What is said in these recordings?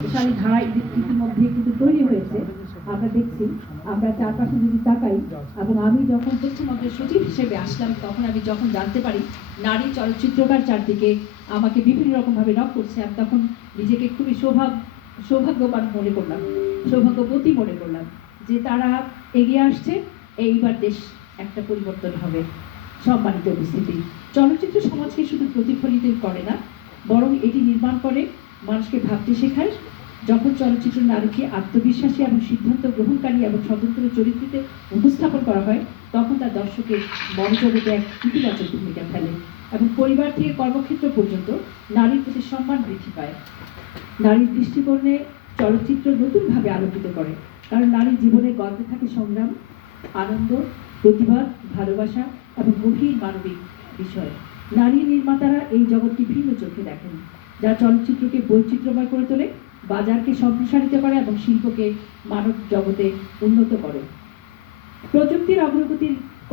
শক্তিশালী ধারা ইতিমধ্যে কিন্তু তৈরি হয়েছে। আমরা দেখছি, আমরা চারপাশে যদি তাকাই, এবং আমি যখন তথ্যমন্ত্রীর সচিব হিসেবে আসলাম তখন আমি যখন জানতে পারি নারী চলচ্চিত্রকার চারদিকে আমাকে বিভিন্ন রকমভাবে নক করছে, আমি তখন নিজেকে খুবই সৌভাগ্যবান মনে করলাম, সৌভাগ্যবতী মনে করলাম যে তারা এগিয়ে আসছে। এইবার দেশ একটা পরিবর্তন হবে। সম্মানিত উপস্থিতি, চলচ্চিত্র সমাজকে শুধু প্রতিফলিত করে না, বরং এটি নির্মাণ করে, মানুষকে ভাবতে শেখায়। যখন চলচ্চিত্র নারীকে আত্মবিশ্বাসী এবং সিদ্ধান্ত গ্রহণকারী এবং স্বতন্ত্র চরিত্রে উপস্থাপন করা হয়, তখন তার দর্শকের মনোজগতে এক ইতিবাচক ভূমিকা ফেলে এবং পরিবার থেকে কর্মক্ষেত্র পর্যন্ত নারীর প্রতি সম্মান বৃদ্ধি পায়। নারীর দৃষ্টিকোণে চলচ্চিত্র নতুনভাবে আলোকিত করে, কারণ নারীর জীবনের গল্পে থাকে সংগ্রাম, আনন্দ, প্রতিবাদ, ভালোবাসা এবং গভীর মানবিক বিষয়। নারী নির্মাতারা এই জগৎকে ভিন্ন চোখে দেখেন, যা চলচ্চিত্রকে বৈচিত্র্যময় করে তোলে, বাজারকে সম্প্রসারিত করে এবং শিল্পকে মানব জগতে উন্নত করে। প্রযুক্তির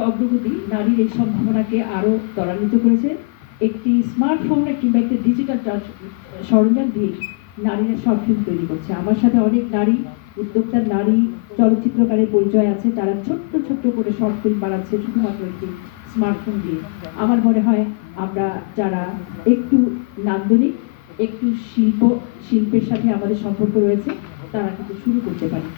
অগ্রগতি নারীর এই সম্ভাবনাকে আরও ত্বরান্বিত করেছে। একটি স্মার্টফোন কিংবা একটি ডিজিটাল সরঞ্জাম দিয়ে নারীরা শর্ট ফিল্ম তৈরি করছে। আমার সাথে অনেক নারী উদ্যোক্তার নারী চলচ্চিত্রকারের পরিচয় আছে, তারা ছোট্ট ছোট্ট করে শর্ট ফিল্ম বানাচ্ছে শুধুমাত্র একটি স্মার্টফোন দিয়ে। আমার মনে হয় আমরা যারা একটু নান্দনিক, একটু শিল্পের সাথে আমাদের সম্পর্ক রয়েছে, তারা কিন্তু শুরু করতে পারি।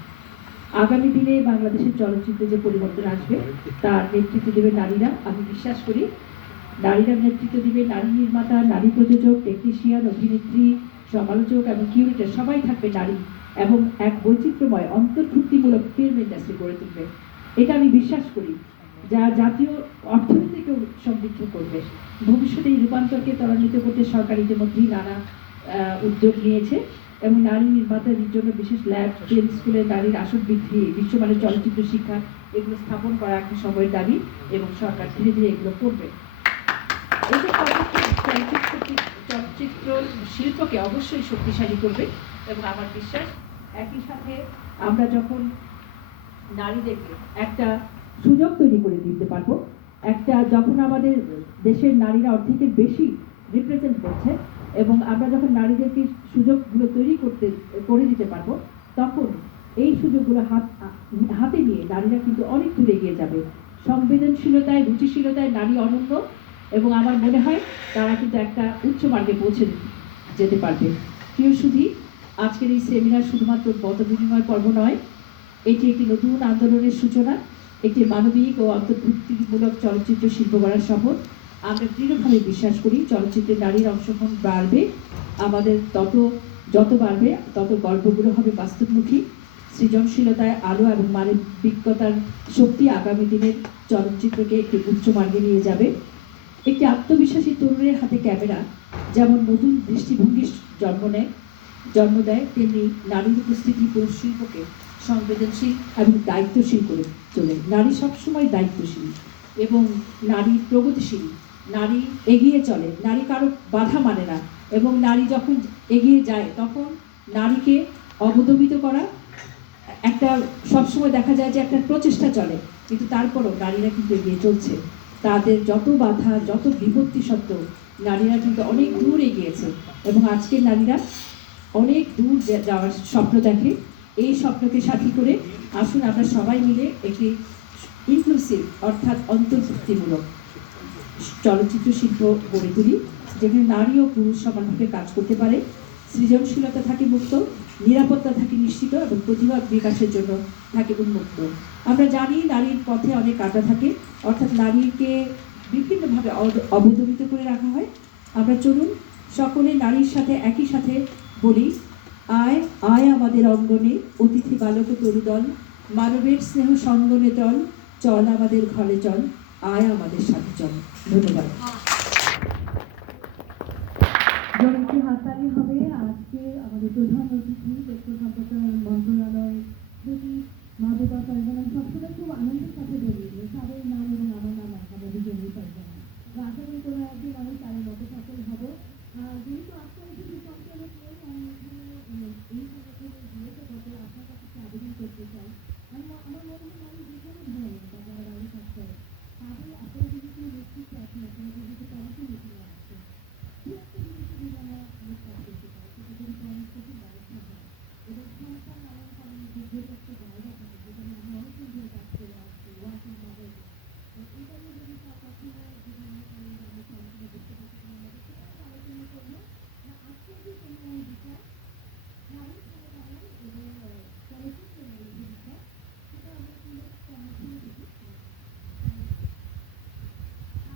আগামী দিনে বাংলাদেশের চলচ্চিত্রে যে পরিবর্তন আসবে তার নেতৃত্ব দেবে নারীরা। আমি বিশ্বাস করি নারীরা নেতৃত্ব দিবে, নারী নির্মাতা, নারী প্রযোজক, টেকনিশিয়ান, অভিনেত্রী, সমালোচক এবং কিউরেটর সবাই থাকবে নারী, এবং এক বৈচিত্র্যময় অন্তর্ভুক্তিমূলক ফিল্ম ইন্ডাস্ট্রি গড়ে তুলবে। এটা আমি বিশ্বাস করি, যা জাতীয় অর্থনীতিকেও সমৃদ্ধ করবে। ভবিষ্যতে এই রূপান্তরকে ত্বরান্বিত করতে সরকার ইতিমধ্যেই নানা উদ্যোগ নিয়েছে, এবং নারী নির্মাতাদের জন্য বিশেষ ল্যাব, ফিল্ম স্কুলে নারীর আসন বৃদ্ধি, বিশ্বমানের চলচ্চিত্র শিক্ষা, এগুলো স্থাপন করা একটা সময়ের দাবি, এবং সরকার ধীরে ধীরে এগুলো করবে। চলচ্চিত্র শিল্পকে অবশ্যই শক্তিশালী করবে, এবং আমার বিশ্বাস একই সাথে আমরা যখন নারীদেরকে একটা সুযোগ তৈরি করে দিতে পারবো, যখন আমাদের দেশের নারীরা অর্ধেকের বেশি রিপ্রেজেন্ট করছে, এবং আমরা যখন নারীদেরকে সুযোগগুলো তৈরি করে দিতে পারবো, তখন এই সুযোগগুলো হাতে নিয়ে নারীরা কিন্তু অনেক দূরে এগিয়ে যাবে। সংবেদনশীলতায়, রুচিশীলতায় নারী অনন্য, এবং আমার মনে হয় তারা কিন্তু একটা উচ্চ মার্গে পৌঁছে যেতে পারবে। প্রিয় সুধী, আজকের এই সেমিনার শুধুমাত্র মত বিনিময় পর্ব নয়, এটি একটি নতুন আন্দোলনের সূচনা, একটি মানবিক ও অন্তর্ভুক্তিমূলক চলচ্চিত্র শিল্প গড়ার শপথ। আমরা দৃঢ়ভাবে বিশ্বাস করি চলচ্চিত্রে নারীর অংশগ্রহণ বাড়বে, আমাদের যত বাড়বে তত গল্পগুলো হবে বাস্তবমুখী, সৃজনশীলতায় আলো এবং মানবিকতার শক্তি আগামী দিনের চলচ্চিত্রকে একটি উচ্চ মার্গে নিয়ে যাবে। একটি আত্মবিশ্বাসী তরুণের হাতে ক্যামেরা যেমন নতুন দৃষ্টিভঙ্গির জন্ম দেয়, তেমনি নারীর উপস্থিতি পুরুষ শিল্পকে সংবেদনশীল এবং দায়িত্বশীল করে তোলে। নারী সবসময় দায়িত্বশীল এবং নারী প্রগতিশীল, নারী এগিয়ে চলে, নারী কারো বাধা মানে না, এবং নারী যখন এগিয়ে যায় তখন নারীকে অবদমিত করা একটা সবসময় দেখা যায় যে একটা প্রচেষ্টা চলে, কিন্তু তারপরও নারীরা কিন্তু এগিয়ে চলছে। তাদের যত বাধা, যত বিপত্তি সত্ত্বেও নারীরা কিন্তু অনেক দূর এগিয়েছে, এবং আজকের নারীরা অনেক দূর যাওয়ার স্বপ্ন দেখে। এই স্বপ্নকে সাথী করে আসুন আমরা সবাই মিলে একটি ইনক্লুসিভ অর্থাৎ অন্তর্ভুক্তিমূলক চলচ্চিত্র শিল্প গড়ে তুলি, যেখানে নারী ও পুরুষ সমানভাবে কাজ করতে পারে, সৃজনশীলতা থাকে মুক্ত, নিরাপত্তা থাকে নিশ্চিত, এবং প্রতিভা বিকাশের জন্য থাকে উন্মুক্ত। আমরা জানি নারীর পথে অনেক কাটা থাকে, অর্থাৎ নারীকে বিভিন্নভাবে অবদমিত করে রাখা হয়। আমরা চলুন সকলে নারীর সাথে একই সাথে বলি, আয় আয় আমাদের অঙ্গনে, অতিথি বালক তরুদল, মানবের স্নেহ সঙ্গনে চল, চল আমাদের ঘরে চল, আয় আমাদের সাথে চল। ধন্যবাদ। জনপ্রিয় হাততালি হবে আজকে আমাদের প্রধান অতিথি ডক্টর